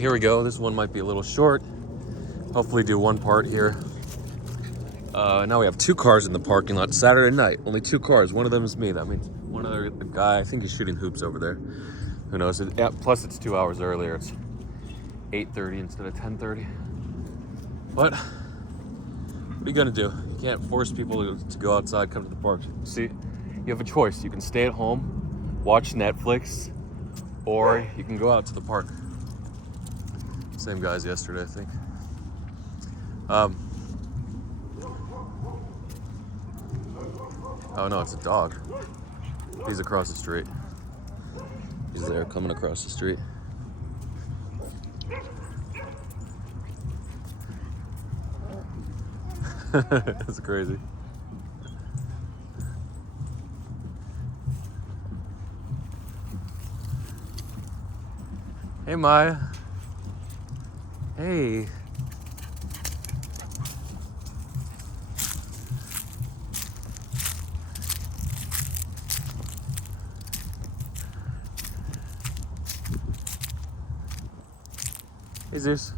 here we go. This one might be a little short. Hopefully do one part here. Now we have 2 cars in the parking lot. Saturday night, only 2 cars. One of them is me. That means one other guy, I think he's shooting hoops over there. Who knows? Plus it's 2 hours earlier. It's 8:30 instead of 10:30. But what are you gonna do? You can't force people to go outside, come to the park. See, you have a choice. You can stay at home, watch Netflix, or you can go out to the park. Same guys yesterday, I think. Oh no, it's a dog. He's across the street. He's there, coming across the street. That's crazy. Hey, Maya. Hey. Hey, Zeus.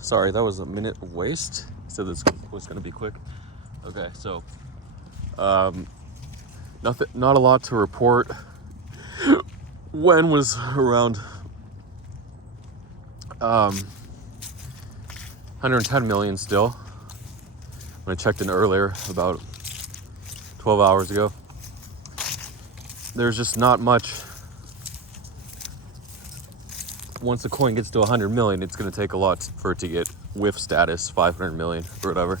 Sorry, that was a minute of waste. So this was going to be quick. Okay, so not a lot to report. When was around 110 million still. When I checked in earlier, about 12 hours ago. There's just not much. Once the coin gets to 100 million, it's going to take a lot for it to get whiff status, 500 million or whatever.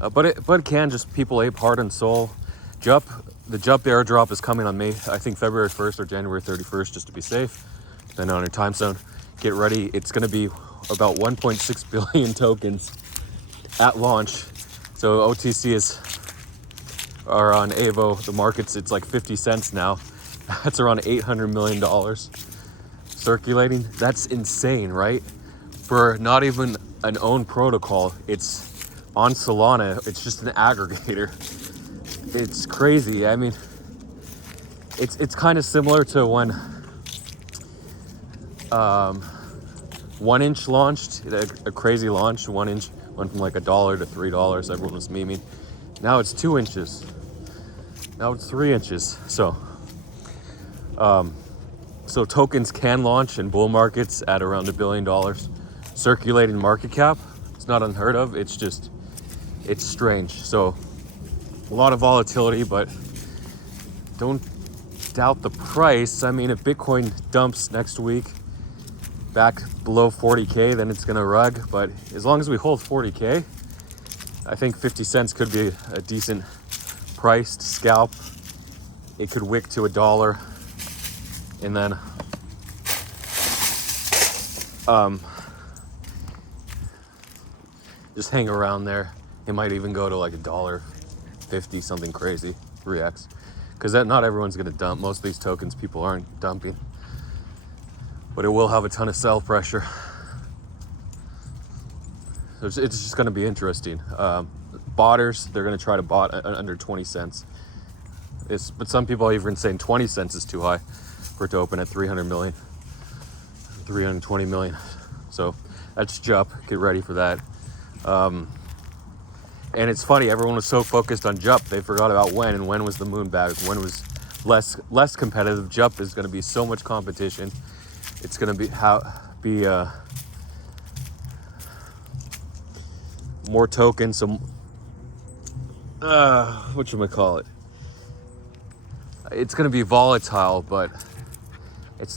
But it can just, people ape heart and soul. The Jup airdrop is coming on May, I think February 1st or January 31st, just to be safe, depending on your time zone. Get ready. It's going to be about 1.6 billion tokens at launch. So OTC are on AVO. The markets, it's like 50 cents now. That's around $800 million circulating. That's insane, right? For not even an own protocol. It's on Solana. It's just an aggregator. It's crazy. I mean, it's kind of similar to when 1inch launched, a crazy launch. 1inch went from like $1 to $3. Everyone was memeing. Now it's 2 inches. Now it's 3 inches. So tokens can launch in bull markets at around $1 billion. Circulating market cap, it's not unheard of. It's strange. So a lot of volatility, but don't doubt the price. I mean, if Bitcoin dumps next week back below 40K, then it's gonna rug. But as long as we hold 40K, I think 50 cents could be a decent price to scalp. It could wick to $1, and then just hang around there. It might even go to like $1.50, something crazy, 3x. Because not everyone's gonna dump. Most of these tokens, people aren't dumping. But it will have a ton of sell pressure. It's just gonna be interesting. Botters, they're gonna try to bot under 20 cents. But some people are even saying 20 cents is too high for it to open at 300 million, 320 million. So that's Jup. Get ready for that. And it's funny, everyone was so focused on Jup, they forgot about when, and when was the moon bag, when was less competitive. Jup is going to be so much competition. It's going to be more tokens, some whatchamacallit. It's going to be volatile, but it's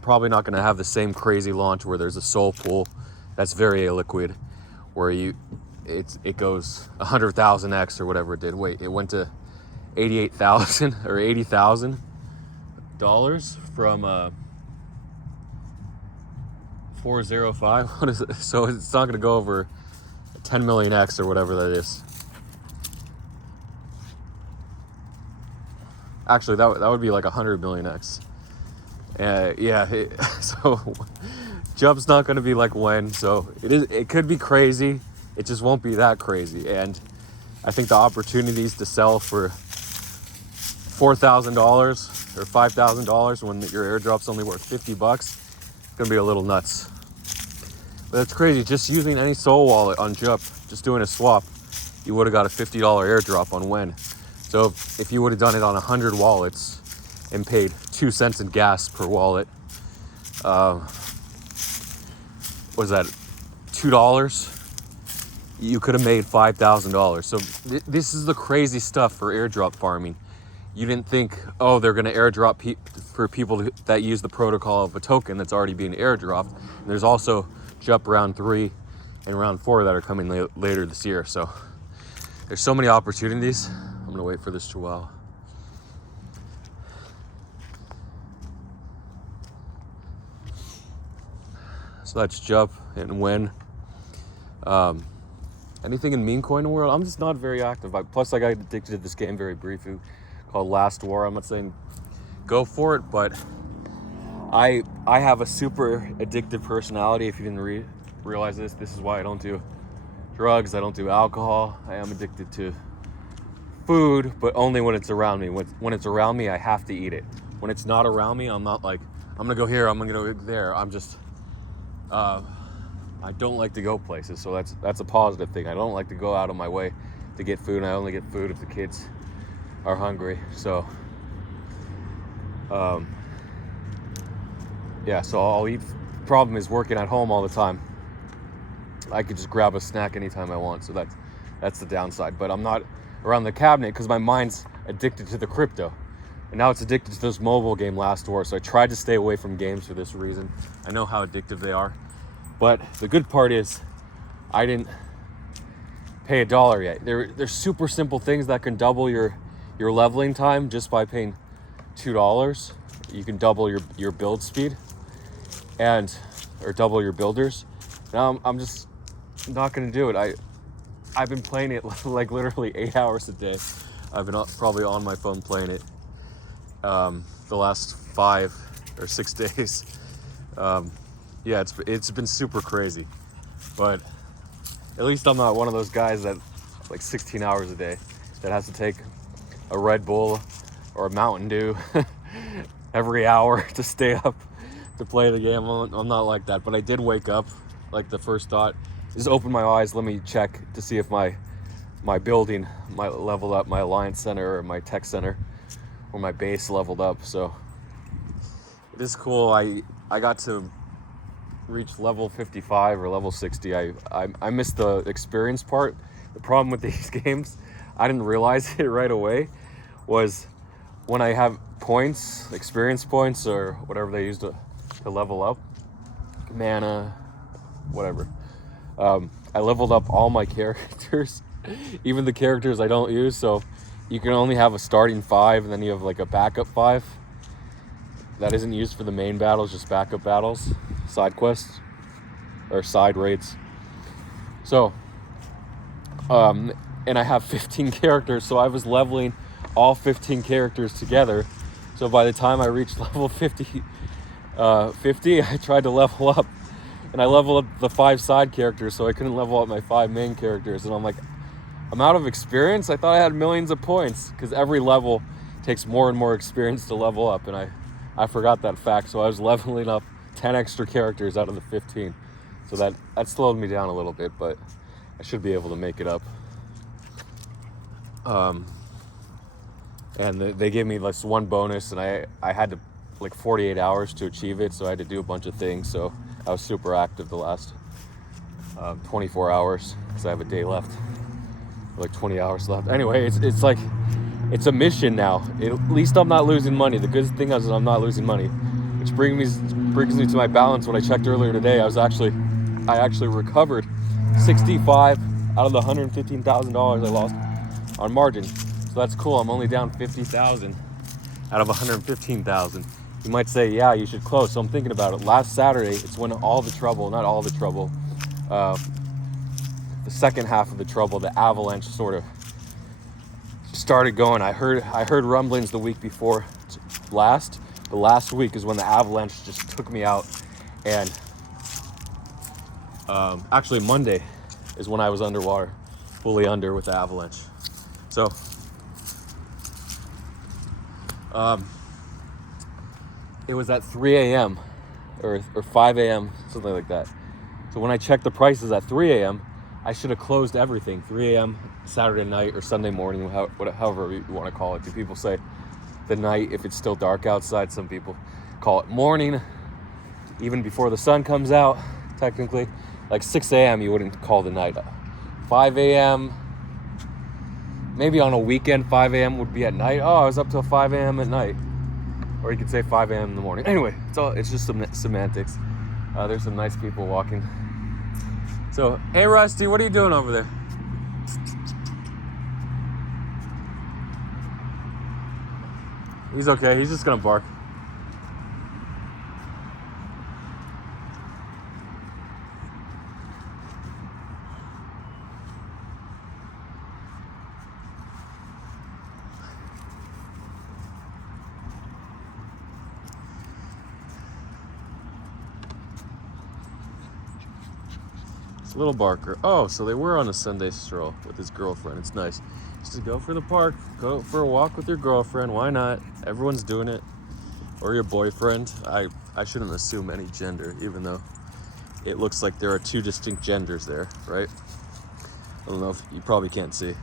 probably not going to have the same crazy launch where there's a soul pool that's very illiquid, where it goes 100,000x or whatever it did. Wait, it went to 88,000 or $80,000 from 405. What is it? So it's not going to go over 10 million x or whatever that is. Actually, that would be like 100 million x. So Jup's not going to be like when. So it could be crazy. It just won't be that crazy. And I think the opportunities to sell for $4,000 or $5,000 when your airdrop's only worth $50, it's gonna be a little nuts. But it's crazy. Just using any Sol wallet on Jup, just doing a swap, you would have got a $50 airdrop on When. So if you would have done it on 100 wallets and paid 2 cents in gas per wallet, was that $2? You could have made $5,000. So this is the crazy stuff for airdrop farming. You didn't think, oh, they're going to airdrop for people that use the protocol of a token that's already being airdropped. And there's also Jup round 3 and round 4 that are coming later this year. So there's so many opportunities. I'm going to wait for this to wow. So that's Jup and When. Anything in meme coin world, I'm just not very active. Plus, I got addicted to this game very briefly called Last War. I'm not saying go for it, but I have a super addictive personality. If you didn't realize this is why I don't do drugs. I don't do alcohol. I am addicted to food, but only when it's around me. When it's around me, I have to eat it. When it's not around me, I'm not like, I'm gonna go here, I'm gonna go there. I'm just, I don't like to go places, so that's a positive thing. I don't like to go out of my way to get food, and I only get food if the kids are hungry. So, yeah, so I'll eat. Problem is working at home all the time. I could just grab a snack anytime I want, so that's the downside. But I'm not around the cabinet because my mind's addicted to the crypto. And now it's addicted to this mobile game Last War, so I tried to stay away from games for this reason. I know how addictive they are. But the good part is I didn't pay $1 yet. There's super simple things that can double your leveling time just by paying $2. You can double your build speed or double your builders. Now I'm just not gonna do it. I've been playing it like literally 8 hours a day. I've been probably on my phone playing it the last 5 or 6 days. Yeah, it's been super crazy, but at least I'm not one of those guys that like 16 hours a day that has to take a Red Bull or a Mountain Dew every hour to stay up to play the game. I'm not like that, but I did wake up. Like the first thought is open my eyes. Let me check to see if my building might level up, my Alliance Center or my Tech Center or my base leveled up. So it is cool. I got to reach level 55 or level 60. I missed the experience part. The problem with these games, I didn't realize it right away, was when I have points, experience points or whatever they use to level up, mana, whatever. I leveled up all my characters, even the characters I don't use. So you can only have a starting 5 and then you have like a backup 5 that isn't used for the main battles, just backup battles, side quests or side raids. So and I have 15 characters, so I was leveling all 15 characters together. So by the time I reached level 50, I tried to level up, and I leveled up the 5 side characters, so I couldn't level up my 5 main characters. And I'm like, I'm out of experience. I thought I had millions of points, because every level takes more and more experience to level up, and I forgot that fact. So I was leveling up 10 extra characters out of the 15. So that slowed me down a little bit, but I should be able to make it up. And they gave me like one bonus, and I had to like 48 hours to achieve it, so I had to do a bunch of things. So I was super active the last 24 hours because I have a day left, like 20 hours left. Anyway, it's like it's a mission now. At least I'm not losing money. The good thing is I'm not losing money, which brings me to my balance. When I checked earlier today, I actually recovered 65 out of the $115,000 I lost on margin. So that's cool. I'm only down 50,000 out of 115,000. You might say, yeah, you should close. So I'm thinking about it. Last Saturday, it's when not all the trouble, the second half of the trouble, the avalanche sort of started going. I heard rumblings the week before last. The last week is when the avalanche just took me out. And actually Monday is when I was underwater, fully under with the avalanche. So, it was at 3 a.m. or 5 a.m., something like that. So when I checked the prices at 3 a.m., I should have closed everything. 3 a.m. Saturday night or Sunday morning, however you want to call it. Do people say the night if it's still dark outside? Some people call it morning, even before the sun comes out, technically. Like 6 a.m. you wouldn't call the night. 5 a.m., maybe on a weekend, 5 a.m. would be at night. Oh, I was up till 5 a.m. at night. Or you could say 5 a.m. in the morning. Anyway, it's just some semantics. There's some nice people walking. So, hey Rusty, what are you doing over there? He's okay, he's just gonna bark. Little Barker. Oh, so they were on a Sunday stroll with his girlfriend. It's nice. Just to go for the park, go for a walk with your girlfriend. Why not? Everyone's doing it. Or your boyfriend. I shouldn't assume any gender, even though it looks like there are two distinct genders there, right? I don't know if you probably can't see.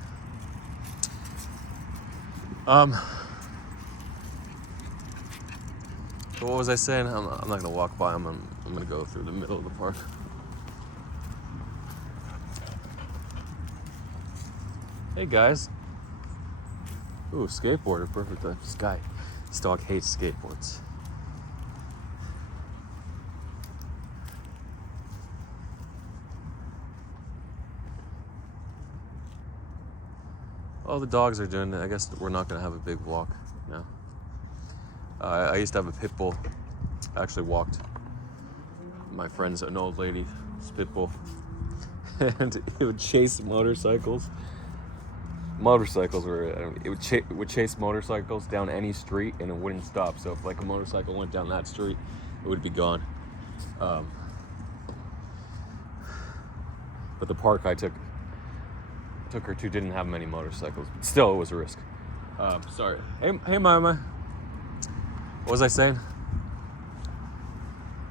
But what was I saying? I'm not gonna walk by him. I'm gonna go through the middle of the park. Hey guys. Ooh, skateboarder, perfect. This dog hates skateboards. Oh, the dogs are doing it. I guess we're not gonna have a big walk now. I used to have a pit bull. I actually walked my friend's an old lady, pit bull, and it would chase motorcycles. It would chase motorcycles down any street and it wouldn't stop. So if like a motorcycle went down that street, it would be gone. But the park I took her to didn't have many motorcycles, but still it was a risk. Sorry. Hey Mama. What was I saying?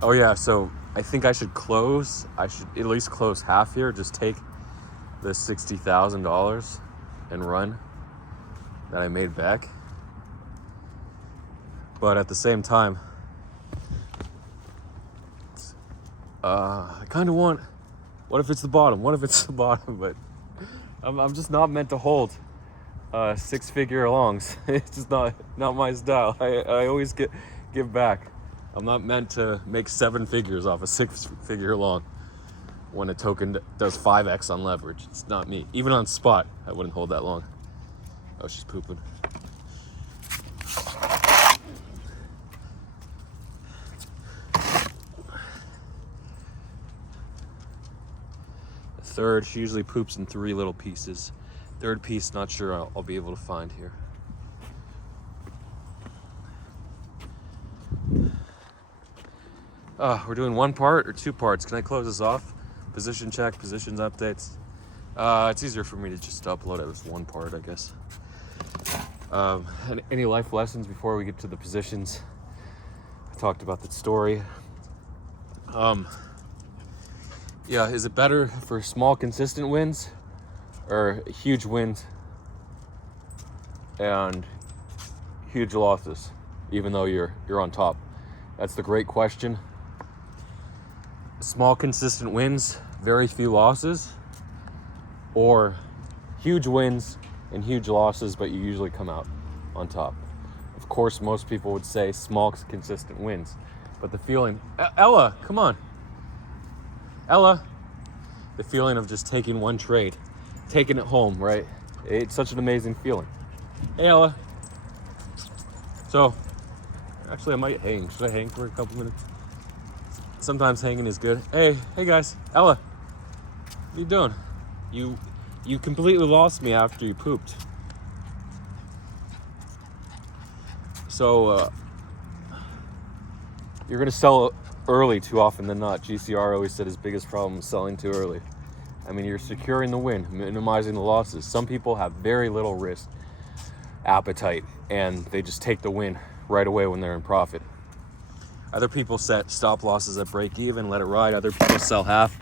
Oh yeah, so I think I should at least close half here, just take the $60,000 and run that I made back. But at the same time, I kind of want, what if it's the bottom? But I'm just not meant to hold six-figure longs. It's just not my style. I always give back. I'm not meant to make 7 figures off a 6-figure long when a token does 5x on leverage. It's not me. Even on spot, I wouldn't hold that long. Oh, she's pooping. Third, she usually poops in 3 little pieces. Third piece, not sure I'll be able to find here. We're doing 1 part or 2 parts. Can I close this off? Position check, positions updates. It's easier for me to just upload it as 1 part, I guess. Any life lessons before we get to the positions? I talked about the story. Yeah, is it better for small, consistent wins or huge wins and huge losses, even though you're on top? That's the great question. Small, consistent wins, very few losses, or huge wins and huge losses, but you usually come out on top. Of course, most people would say small, consistent wins, but the feeling, Ella, come on. Ella, the feeling of just taking 1 trade, taking it home, right? It's such an amazing feeling. Hey, Ella. So, actually, I might hang. Should I hang for a couple minutes? Sometimes hanging is good. Hey guys. Ella, what are you doing? You completely lost me after you pooped. So, you're gonna sell early too often than not. GCR always said his biggest problem was selling too early. I mean, you're securing the win, minimizing the losses. Some people have very little risk appetite, and they just take the win right away when they're in profit. Other people set stop losses at break even, let it ride. Other people sell half,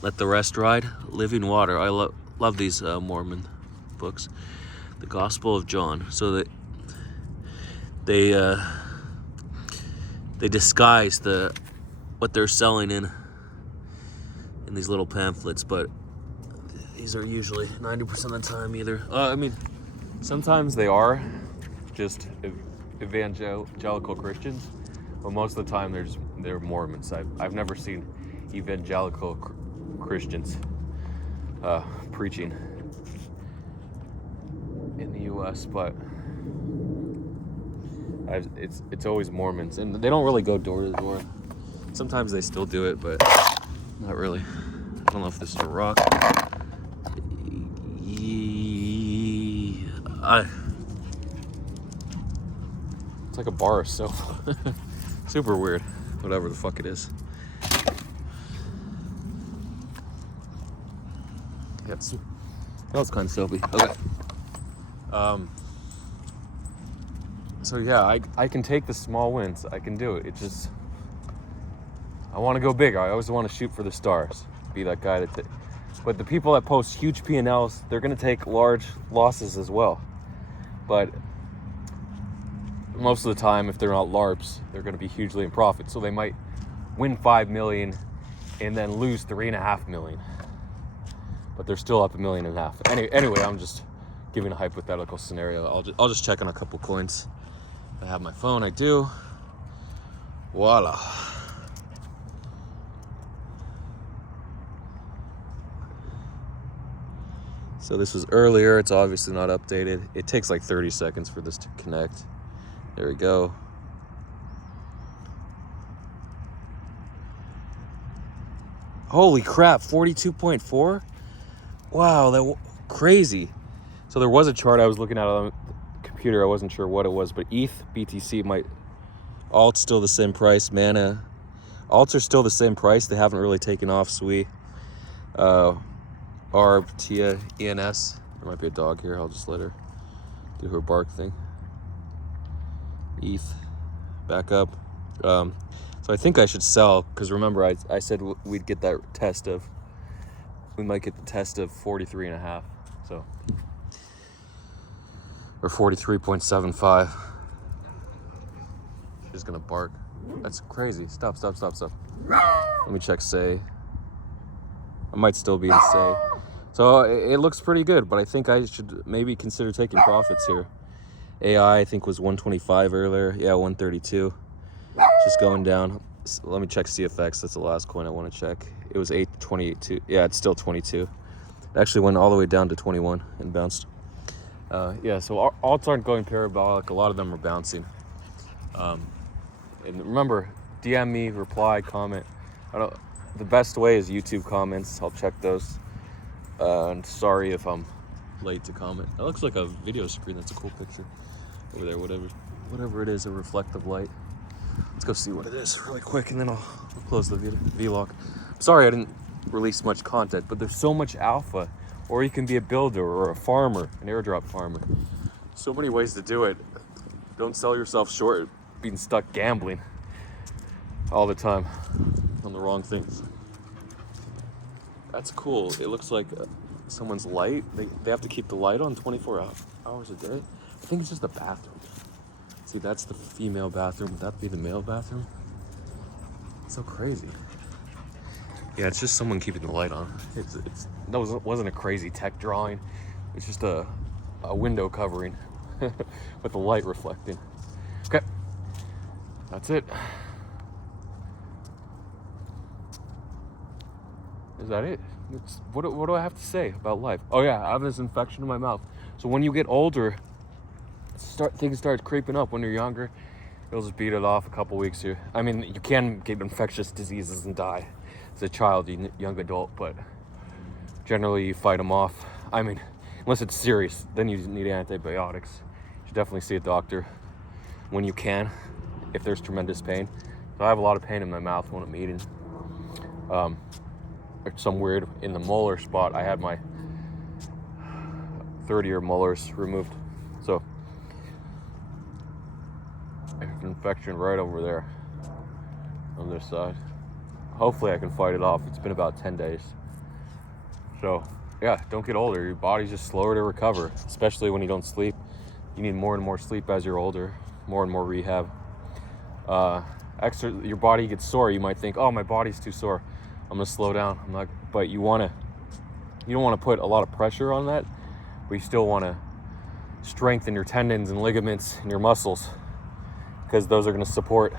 let the rest ride. Living Water. I love these Mormon books. The Gospel of John. So they disguise what they're selling in these little pamphlets, but these are usually 90% of the time either. Sometimes they are just evangelical Christians, but most of the time they're Mormons. I've never seen evangelical Christians preaching in the U.S., but it's always Mormons, and they don't really go door to door. Sometimes they still do it, but not really. I don't know if this is a rock. It's like a bar of soap. Super weird. Whatever the fuck it is. Yeah, that was kind of soapy. Okay. So yeah, I can take the small wins. I can do it. It just, I want to go big. I always want to shoot for the stars. Be that guy but the people that post huge P&Ls, they're going to take large losses as well. But most of the time, if they're not LARPs, they're going to be hugely in profit. So they might win 5 million and then lose 3.5 million. But they're still up 1.5 million. Anyway, I'm just giving a hypothetical scenario. I'll just check on a couple coins. I have my phone, I do. Voila. So this was earlier, it's obviously not updated. It takes like 30 seconds for this to connect. There we go. Holy crap, 42.4? Wow, crazy. So there was a chart I was looking at on the computer. I wasn't sure what it was, but ETH, BTC, alt's still the same price. Mana, alts are still the same price. They haven't really taken off. SWI, ARB, TIA, ENS. There might be a dog here. I'll just let her do her bark thing. ETH, back up. So I think I should sell, because remember I said we'd get that test of, we might get the test of 43.5. So, or 43.75. She's gonna bark. That's crazy. Stop. Let me check say. I might still be in say. So it looks pretty good, but I think I should maybe consider taking profits here. AI I think was 125 earlier. Yeah, 132. Just going down. Let me check CFX. That's the last coin I want to check. It was 8.28. Yeah, it's still 22. It actually went all the way down to 21 and bounced. Yeah, so alts aren't going parabolic. A lot of them are bouncing. And remember, DM me, reply, comment. The best way is YouTube comments. I'll check those. And sorry if I'm late to comment. That looks like a video screen. That's a cool picture over there. Whatever it is, a reflective light. Let's go see what it is really quick, and then I'll close the vlog. Sorry I didn't release much content, but there's so much alpha. Or you can be a builder or a farmer, an airdrop farmer. So many ways to do it. Don't sell yourself short being stuck gambling all the time on the wrong things. That's cool. It looks like someone's light. They have to keep the light on 24 hours a day. I think it's just a bathroom. See, that's the female bathroom. Would that be the male bathroom? It's so crazy. Yeah, it's just someone keeping the light on. That wasn't a crazy tech drawing. It's just a window covering with the light reflecting. Okay, that's it. Is that it? What do I have to say about life? Oh yeah, I have this infection in my mouth. So when you get older, things start creeping up. When you're younger, you'll just beat it off a couple weeks here. I mean, you can get infectious diseases and die as a child, young adult, but generally you fight them off. I mean, unless it's serious, then you need antibiotics. You should definitely see a doctor when you can, if there's tremendous pain. So I have a lot of pain in my mouth when I'm eating. some weird in the molar spot. I had my 30-year molars removed, so there's an infection right over there on this side. Hopefully I can fight it off. It's been about 10 days. So yeah, don't get older. Your body's just slower to recover, especially when you don't sleep. You need more and more sleep as you're older, more and more rehab. Your body gets sore. You might think, oh, my body's too sore, I'm gonna slow down. I'm not, but you don't want to put a lot of pressure on that, but you still want to strengthen your tendons and ligaments and your muscles, because those are going to support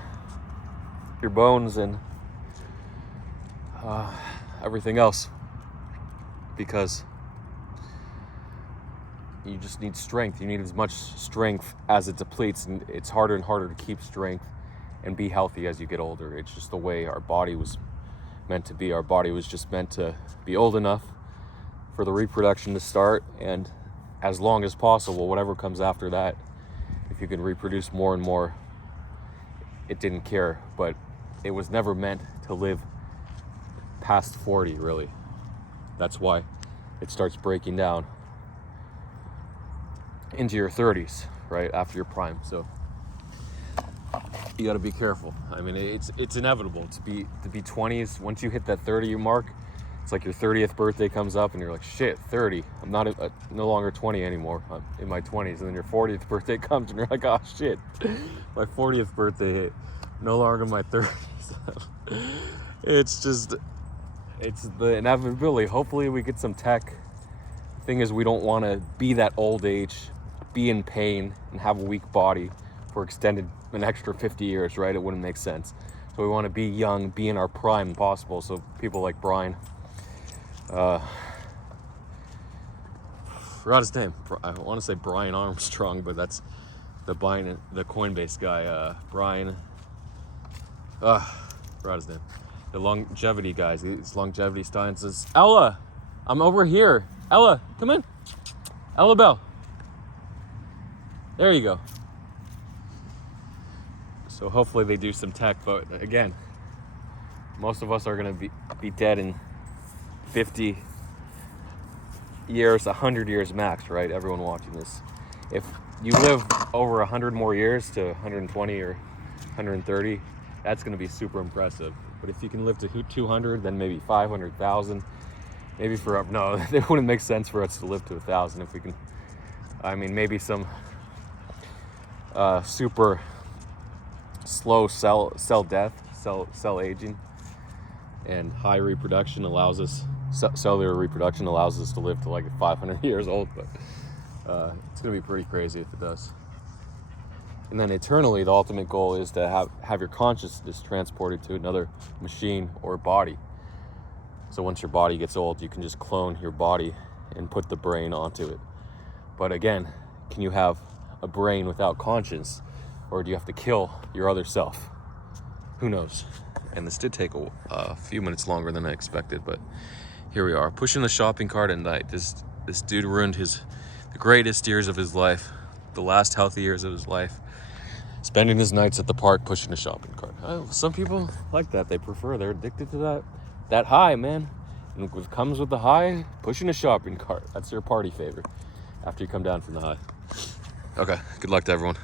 your bones and everything else, because you just need strength. You need as much strength as it depletes, and it's harder and harder to keep strength and be healthy as you get older. It's just the way our body was meant to be. Our body was just meant to be old enough for the reproduction to start, and as long as possible, whatever comes after that, if you can reproduce more and more, it didn't care. But it was never meant to live past 40, really. That's why it starts breaking down into your 30s, right after your prime. So you got to be careful. I mean, it's inevitable to be 20s. Once you hit that 30 mark, it's like your 30th birthday comes up and you're like, shit, 30. I'm not no longer 20 anymore. I'm in my 20s. And then your 40th birthday comes and you're like, oh shit, my 40th birthday hit. No longer my 30s. It's the inevitability. Hopefully we get some tech. The thing is, we don't want to be that old age, be in pain, and have a weak body for an extra 50 years, right? It wouldn't make sense. So we want to be young, be in our prime possible. So people like Brian, forgot his name. I want to say Brian Armstrong, but that's the Coinbase guy. Brian, forgot his name. The longevity guys, these longevity sciences. Ella, I'm over here. Ella, come in. Ella Bell. There you go. So hopefully they do some tech, but again, most of us are gonna be dead in 50 years, 100 years max, right? Everyone watching this. If you live over 100 more years to 120 or 130, that's gonna be super impressive. But if you can live to 200, then maybe 500,000, maybe no, it wouldn't make sense for us to live to 1,000 if we can. I mean, maybe some super slow cell death, cell aging, and high reproduction allows us, cellular reproduction allows us to live to like 500 years old, but it's gonna be pretty crazy if it does. And then eternally, the ultimate goal is to have your consciousness transported to another machine or body. So once your body gets old, you can just clone your body and put the brain onto it. But again, can you have a brain without conscience, or do you have to kill your other self? Who knows? And this did take a few minutes longer than I expected, but here we are, pushing the shopping cart at night. This dude ruined the greatest years of his life, the last healthy years of his life, spending his nights at the park pushing a shopping cart. Some people like that. They prefer. They're addicted to that high, man. And what comes with the high, pushing a shopping cart. That's their party favorite after you come down from the high. Okay, good luck to everyone.